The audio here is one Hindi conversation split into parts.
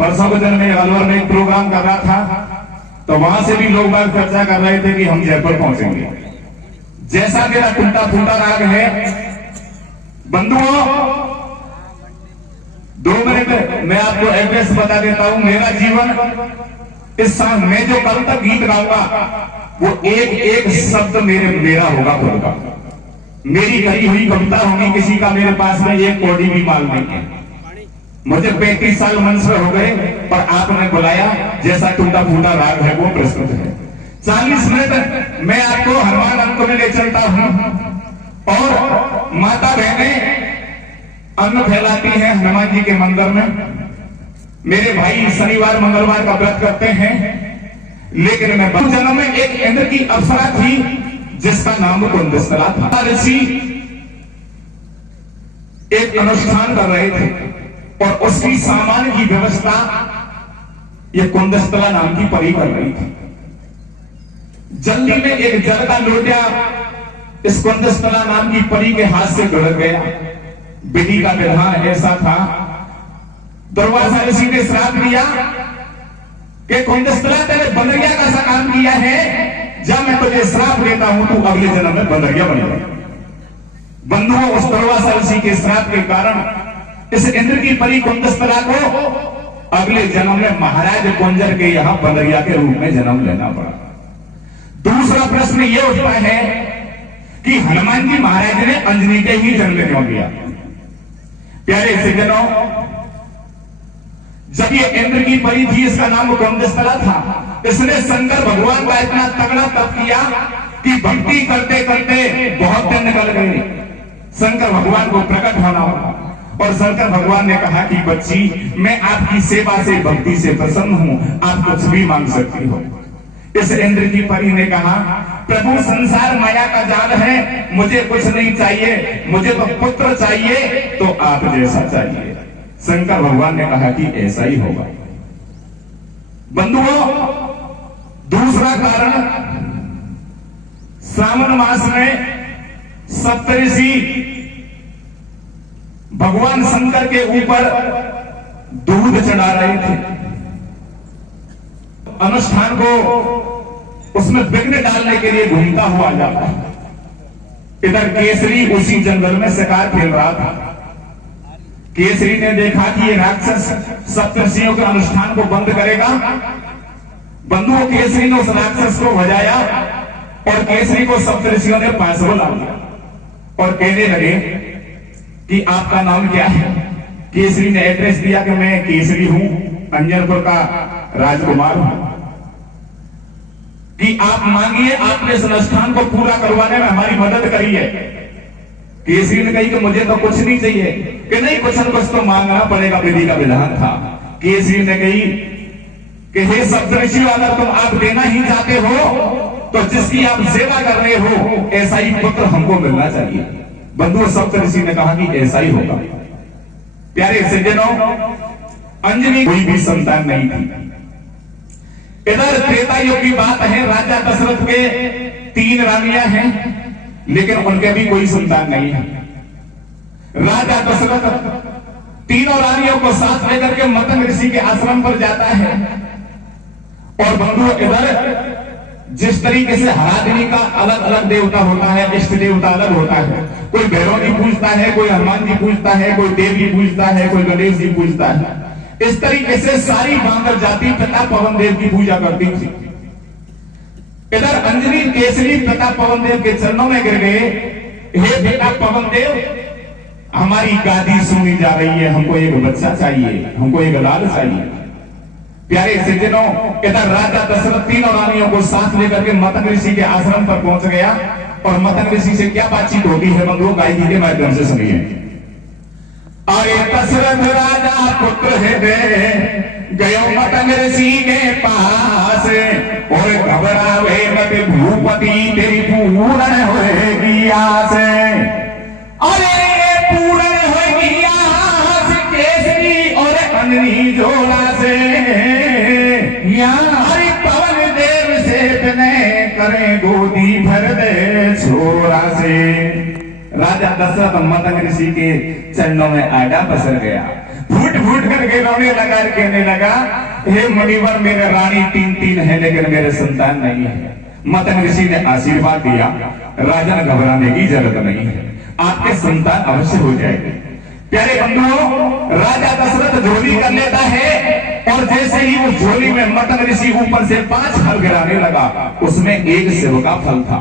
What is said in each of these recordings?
परसों के दिन में अलवर में एक प्रोग्राम कर रहा था, तो वहां से भी लोग बात चर्चा कर रहे थे कि हम जयपुर पहुंचेंगे। जैसा मेरा टूटा फूटा राग है, बंधुओं 2 मिनट मैं आपको एड्रेस बता देता हूं। मेरा जीवन इस साल मैं जो कल तक गीत गाऊंगा वो एक एक शब्द मेरा होगा खुद का, मेरी कही हुई कविता होगी। किसी का मेरे पास में एक कौड़ी भी माल नहीं है। मुझे 35 साल मंच पर हो गए, पर आपने बुलाया, जैसा टूटा फूटा राग है वो प्रस्तुत है। 40 मिनट मैं आपको हनुमान अंक में ले चलता हूं और माता बहनें अन्न फैलाती हैं हनुमान जी के मंदिर में। मेरे भाई शनिवार मंगलवार का व्रत करते हैं, लेकिन मैं जन्म में एक इंद्र की अप्सरा थी जिसका नाम कुंदस्थला था। ऋषि एक अनुष्ठान कर रहे थे और उसकी सामान की व्यवस्था ये कुंदस्थला नाम की परी कर रही थी। जल्दी में एक जल का लोटा इस कुंदस्थला नाम की परी के हाथ से गिर गया। विधि का विधान ऐसा था, दुर्वासा ऋषि ने श्राप दिया कि कुंदस्थला तेरे बंदरिया का सा काम किया है, जब मैं तुझे श्राप देता हूं तू अगले जन्म में बंदरिया बनेगा। बंधुओं, उस दुर्वासा ऋषि के श्राप के कारण इस इंद्र की परी कुंदस्थला को अगले जन्म में महाराज कुंजर के यहां बंदरिया के रूप में जन्म लेना पड़ा। दूसरा प्रश्न यह उठता है कि हनुमान जी महाराज ने अंजनी के ही जन्म क्यों दिया? प्यारे सज्जनों, जब ये इंद्र की परी थी, इसका नाम कुंदस्थला था, इसने शंकर भगवान का इतना तगड़ा तप किया कि भक्ति करते करते बहुत दिन निकल गए। शंकर भगवान को प्रकट होना होगा और शंकर भगवान ने कहा कि बच्ची, मैं आपकी सेवा से भक्ति से प्रसन्न हूं, आप कुछ भी मांग सकती हो। इस इंद्र की परी ने कहा, प्रभु संसार माया का जाल है, मुझे कुछ नहीं चाहिए, मुझे तो पुत्र चाहिए, तो आप जैसा चाहिए। शंकर भगवान ने कहा कि ऐसा ही होगा। बंधुओं, दूसरा कारण, श्रावण मास में सप्तऋषि भगवान शंकर के ऊपर दूध चढ़ा रहे थे। अनुष्ठान को उसमें विघ्न डालने के लिए घूमता हुआ जाता है। इधर केसरी उसी जंगल में शिकार खेल रहा था। केसरी ने देखा कि ये राक्षस सप्तऋषियों के अनुष्ठान को बंद करेगा। बंधुओं, केसरी ने उस राक्षस को भजाया और केसरी को सप्तऋषियों ने पास बुला लिया और कहने लगे कि आपका नाम क्या है? केसरी ने एड्रेस दिया कि मैं केसरी हूं, अंजनपुर का राजकुमार हूं, कि आप मांगिए, आपने इस अनुष्ठान को पूरा करवाने में हमारी मदद करिए। केसरी ने कही कि मुझे तो कुछ नहीं चाहिए, कि नहीं, कुछ न कुछ तो मांगना पड़ेगा, विधि का विधान था। केसरी ने कही कि हे सप्तऋषि, अगर तुम आप देना ही चाहते हो तो जिसकी आप सेवा कर रहे हो ऐसा ही पुत्र हमको मिलना चाहिए। बंधुओं, सप्तऋषि ने कहा कि ऐसा ही होगा। प्यारे सज्जनों, अंजनी कोई भी संतान नहीं थी। इधर त्रेता युग की बात है, राजा दशरथ के 3 रानियां हैं, लेकिन उनके भी कोई संतान नहीं है। राजा दशरथ तीनों रानियों को साथ लेकर के मतंग ऋषि के आश्रम पर जाता है। और बंधु, इधर जिस तरीके से हर आदमी का अलग अलग देवता होता है, इष्ट देवता अलग होता है। कोई भैरव जी पूजता है, कोई हनुमान जी पूजता है, कोई देव जी पूजता है, कोई गणेश जी पूजता है। इस तरीके से सारी बांदर जाति पिता पवन देव की पूजा करती थी। इधर अंजनी केसरी पिता पवन देव के चरणों में गिर गए, हे बेटा पवन देव, हमारी गादी सुनी जा रही है, हमको एक बच्चा चाहिए, हमको एक लाल चाहिए। प्यारे सज्जनों, इधर राजा दशरथ तीनों रानियों को साथ लेकर के मतंग ऋषि के आश्रम पर पहुंच गया और मतंग ऋषि से क्या बातचीत होती है बंधुओं, गायकी के माध्यम से सुनिए। अरे दशरथ राजा पुत्र है गयो मतंग ऋषि के पास, और घबरावे मत भूपति तेरी पूर्ण होएगी आस। अरे पूर्ण होएगी आस केसरी और अंजनी जोड़ा से, हरि पवन देव से तने करे गोदी भर दे छोरा से। राजा दशरथ मतंग ऋषि के चरणों में आड़ा पसर गया। फूट फूट करके रोने लगा, कहने लगा हे मुनिवर मेरे रानी 3 है लेकिन मेरे संतान नहीं है। मतंग ऋषि ने आशीर्वाद दिया, राजन घबराने की जरूरत नहीं है, आपके संतान अवश्य हो जाएगी। प्यारे बंधुओं, राजा दशरथ झोली कर लेता है और जैसे ही वो झोली में मतंग ऋषि ऊपर से 5 फल गिराने लगा, उसमें एक सेव का फल था।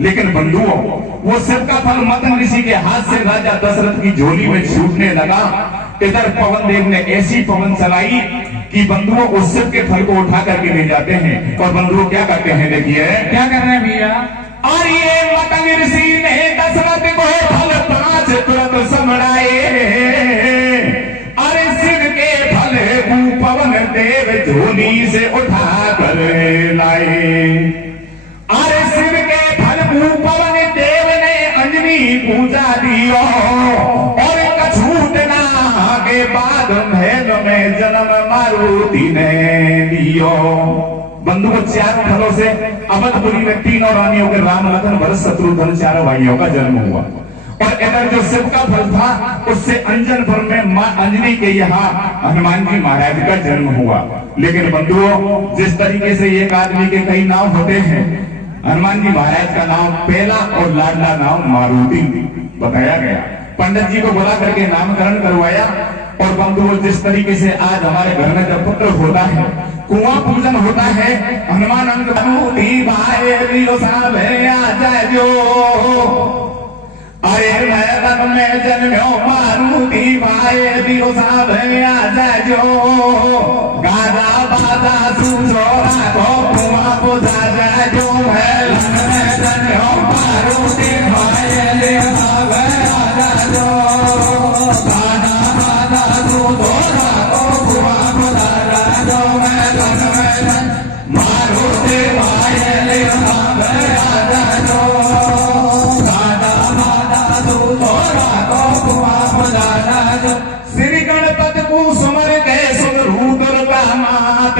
लेकिन बंधुओं, वो सेव का फल मतंग ऋषि के हाथ से राजा दशरथ की झोली में छूटने लगा। इधर पवन देव ने ऐसी पवन चलाई कि बंधुओं उस सेव के फल को उठा करके ले जाते हैं। और बंधुओं क्या करते हैं, देखिए क्या कर रहे हैं भैया। और ये मतंग ऋषि ने दशरथ को फल 5 तुरंत समझाए। अरे शिव के फल पवन देव झोली से उठा कर लाए। अरे शिव के फल पवन देव ने अंजनी पूजा दियो और कछूटना के बाद महल में जन्म मारुति ने लियो। बंधु को 4 फलों से अवधपुरी में 3 रानियों के राम लखन भरत शत्रुघ्न 4 भाइयों का जन्म हुआ। और इधर जो शिव का फल था उससे अंजनपुर में मां अंजनी के यहाँ हनुमान जी महाराज का जन्म हुआ। लेकिन बंधुओं, जिस तरीके से एक आदमी के कई नाम होते हैं, हनुमान जी महाराज का नाम पहला और लाडला नाम मारुति बताया गया। पंडित जी को बुला करके नामकरण करवाया। और बंधुओं, जिस तरीके से आज हमारे घर में जब पुत्र होता है, कुआं पूजन होता है, हनुमान अरे मैदान में जन्म्यो मारुति भाई दियो साहब आ जाजो। गाजा बाजा सुजोरा को कुआं पूजा जाजो। मैदान में जन्म्यो मारुति भाई दियो साहब आ जाजो। गाजा बाजा सुजोरा को कुआं पूजा जाजो। मैदान में मारुति भाई दियो साहब आ जाजो। श्री गणपति को सुमर के सुन रुद्र दामात।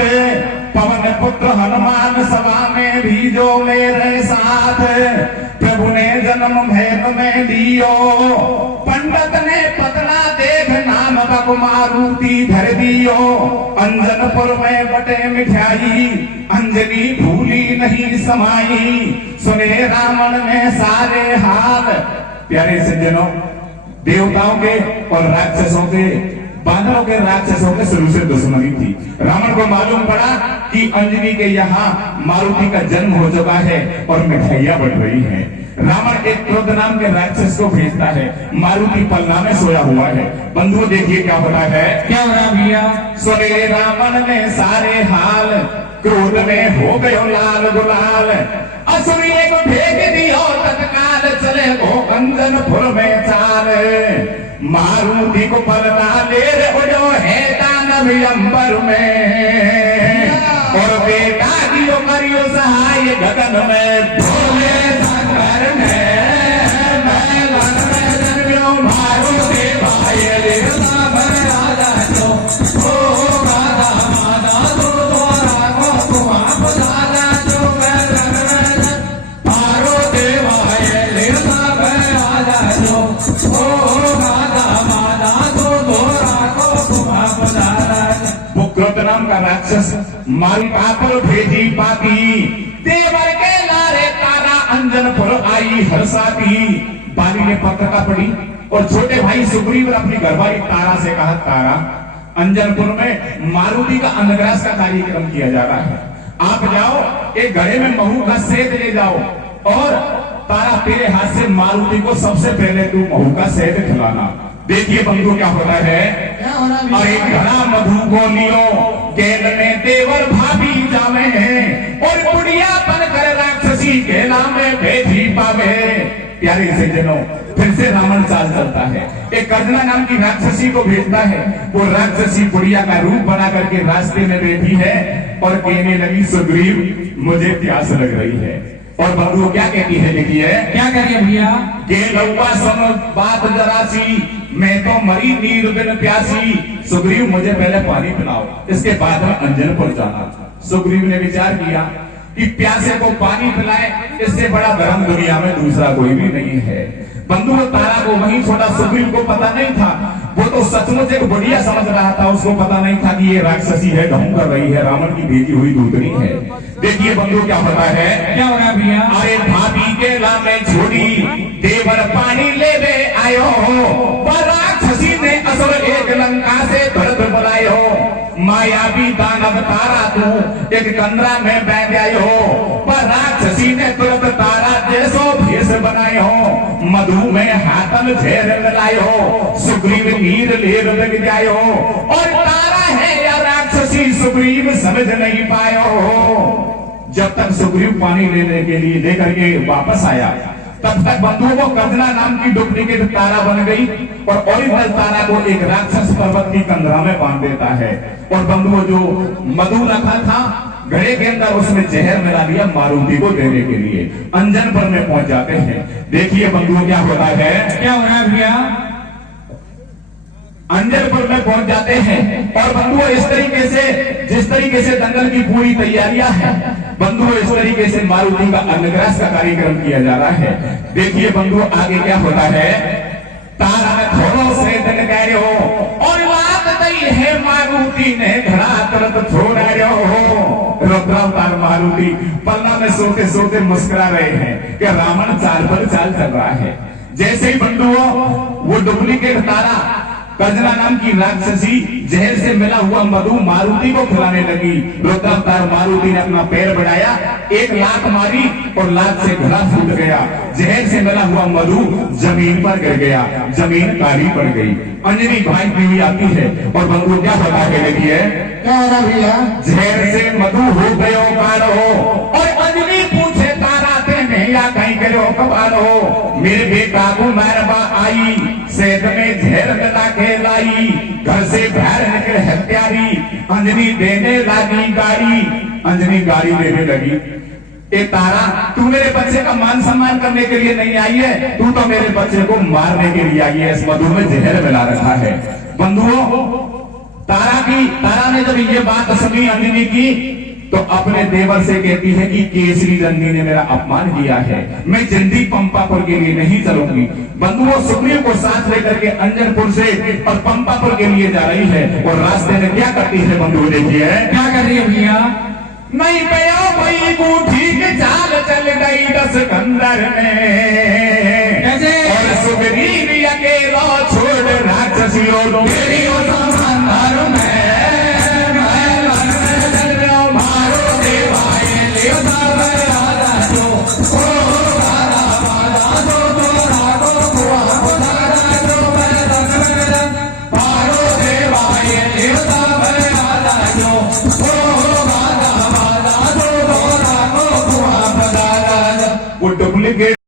पवन पुत्र हनुमान सभा में भी जो मेरे साथ। प्रभु ने जन्म महल में दियो। पंडित ने पतला देख नाम बक मारुति धर दियो। अंजनपुर में बटे मिठाई अंजनी भूली नहीं समाई। सुने रावण ने सारे हाल। प्यारे सज्जनों, देवताओं के और राक्षसों के, बानरों के राक्षसों के शुरू से दुश्मनी थी। रावण को मालूम पड़ा कि अंजनी के यहाँ मारुति का जन्म हो चुका है और मिठाइयां बढ़ रही हैं। रावण एक क्रोध नाम के राक्षस को भेजता है। मारुति पलना में सोया हुआ है। बंधुओं, देखिए क्या होता है। क्या हो रहा भैया। सोने रावण ने सारे हाल। क्रोध में हो गयो लाल गुलाल। असुरिये को फेंक दियो तत्काल चले वो अंजनपुर में चाल। मारुति को पलटा ले रे उड़ो है दानव अंबर में। और बेटा दियो करियो सहाय गगन में। भोले शंकर में मैदान में जन्म्यो मारुति भाई रे साबर राजा जो। ओ राधा माता तो द्वारा को कुआं बुझाना जो। मैदान में मारुति भाई रे साबर राजा जो। ओ राधा माता तो द्वारा को कुआं बुझाना जो। मुक्रोत नाम का राक्षस मारी पापर भेजी पाती। देवर के लारे तारा अंजनपुर आई हर्षाती। बाली ने पत्रिका पढ़ी और छोटे भाई सुग्रीव अपनी घरवाली तारा से कहा, तारा अंजनपुर में मारुति का अन्नग्रास का कार्यक्रम किया जा रहा है। आप जाओ, एक घड़े में महू का सेध ले जाओ और तारा तेरे हाथ से मारुति को सबसे पहले तू महू का सेध खिलाना। देखिए बंधु क्या होता है। अरे घड़ा मधु को लियो गेल में देवर भाभी जावे हैं। और बुढ़िया बनकर राक्षसी केला में भेजी पावे। प्यारे सज्जनों, फिर से रावण चाल चलता है। एक कर्दना नाम की राक्षसी को भेजता है। वो राक्षसी बुढ़िया का रूप बना करके रास्ते में बैठी है और कहने लगी, सुग्रीव मुझे प्यास लग रही है। और बंधु क्या कहती है, देखिए क्या करिए भैया। गेलौआ सुन बात जरा सी, मैं तो मरी नीर बिन प्यासी। सुग्रीव मुझे पहले पानी पिलाओ, इसके बाद में अंजनपुर जाना। सुग्रीव ने विचार किया कि प्यासे को पानी पिलाए, इससे बड़ा धर्म दुनिया में दूसरा कोई भी नहीं है। बंधु तारा को वहीं छोड़ा, सुग्रीव को पता नहीं था वो तो सचमुच एक बढ़िया समझ रहा था, उसको पता नहीं था कि ये राक्षसी है, ढोंग कर रही है, रावण की भेजी हुई दूतनी है। देखिए बंधु क्या होता है, क्या हो रहा है भैया? अरे भाभी के लामे छोड़ी देवर पानी ले ले आयो, पर राक्षसी ने असुर एक लंका से भरत बुलायो, मायावी दानव तारा तू एक कंदरा में बैठ आयो, पर राक्षसी ने तुरंत तारा जैसो भेष बनायो, मधु में हाथन झेर लायो, सुग्रीव नीर लेर लग जायो, और तारा है या राक्षसी सुग्रीव समझ नहीं पायो। जब तक सुग्रीव पानी लेने के लिए लेकर के वापस आया, तब तक बंधुओं को कंदरा नाम की डुप्लीकेट तारा बन गई और ओरिजिनल तारा को एक राक्षस पर्वत की कंदरा में बांध देता है। और बंधुओं जो मधु रखा था घड़े के अंदर, उसमें जहर मिला दिया मारुति को देने के लिए। अंजनपुर में पहुंच जाते हैं। देखिए बंधुओं क्या हो रहा है, क्या हो रहा है भैया? अंजनपुर में पहुंच जाते हैं और बंधुओं इस तरीके से, जिस तरीके से दंगल की पूरी तैयारियां हैं, बंधुओं इस तरीके से मारुति का अन्नग्रास का कार्यक्रम किया जा रहा है। देखिए बंधुओं आगे क्या होता है, तारा थोड़ो से दिन कह हो और लात दई है मारुति ने घड़ा तुरंत छोड़ा हो। रुद्रावतार मारुति पलना में सोते सोते मुस्कुरा रहे हैं कि रावण चाल पर चाल चल रहा है। जैसे ही बंधुओं वो डुप्लीकेट तारा कंदरा नाम की राक्षसी जहर से मिला हुआ मधु मारुति को खिलाने लगी, रुद्रावतार मारुति ने अपना पैर बढ़ाया, एक लात मारी और लात से घड़ा फूट गया, जहर से मिला हुआ मधु जमीन पर गिर गया, जमीन काली पड़ गई। अंजनी भाई पीवी आती है और बंधु क्या बता के लगी है, क्या हो रहा भैया? जहर से मधु हो गयो कालो, और अंजनी पूछे तारा तेने या कहीं करो कबाल हो, मेरे बेटा को मैरबा आई सेठ में झेर मिला के लाई, घर से बाहर निकल हत्यारी, अंजनी देने लगी गाड़ी, अंजनी गाड़ी देने लगी। ए तारा तू मेरे बच्चे का मान सम्मान करने के लिए नहीं आई है, तू तो मेरे बच्चे को मारने के लिए आई है, इस मधु में जहर मिला रखा है। बंधुओं तारा ने जब ये बात सुनी अंजनी की, तो अपने देवर से कहती है कि केसरी रंगी ने मेरा अपमान किया है, मैं जल्दी पंपापुर के लिए नहीं चलूंगी। बंधुओं सुग्रीव को साथ लेकर के अंजनपुर से और पंपापुर के लिए जा रही है और रास्ते में क्या करती है बंधुओं देखिए, क्या कर रही है भैया? नहीं पया भाई बूढ़ी के चाल चल गई दस कंदर में, कैसे? और सुग्रीव अकेला छोड़ राक्षसियों वो डुप्लीकेट